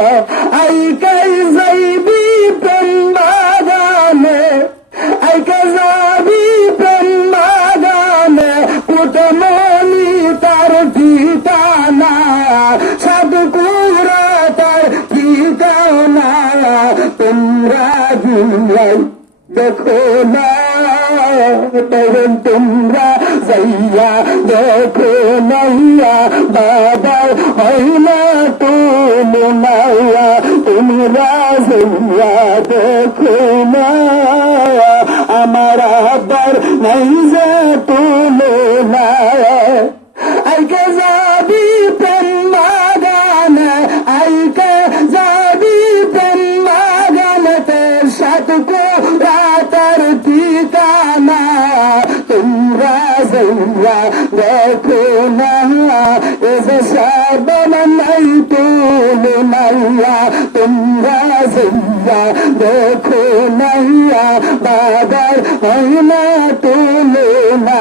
আইকাই যাইবি প্রেম বাগানে, আইকা যাবি প্রেম বাগানে, পুতমনি তার ঠিকানা, সাধুকুরা তার ঠিকানা। তোমরা দুলাই দেখো না, তখন তোমরা যাইয়া দেখো নাইয়া, বাবার হয় না তুমি নাইয়া, তোমরা যাইয়া দেখো না, আমার আবার নাই যে তুমি না। আইকে যাবি প্রেম বাগানে, আইকে যাবি প্রেম বাগানেতে, সাতকুরা তার ঠিকানা। তোমরা যাইয়া দেখো না, এসে সাবন নাই তুমি নাইয়া, তোমরা যাইয়া দেখো নাইয়া, বাবার হয় না তুমি না।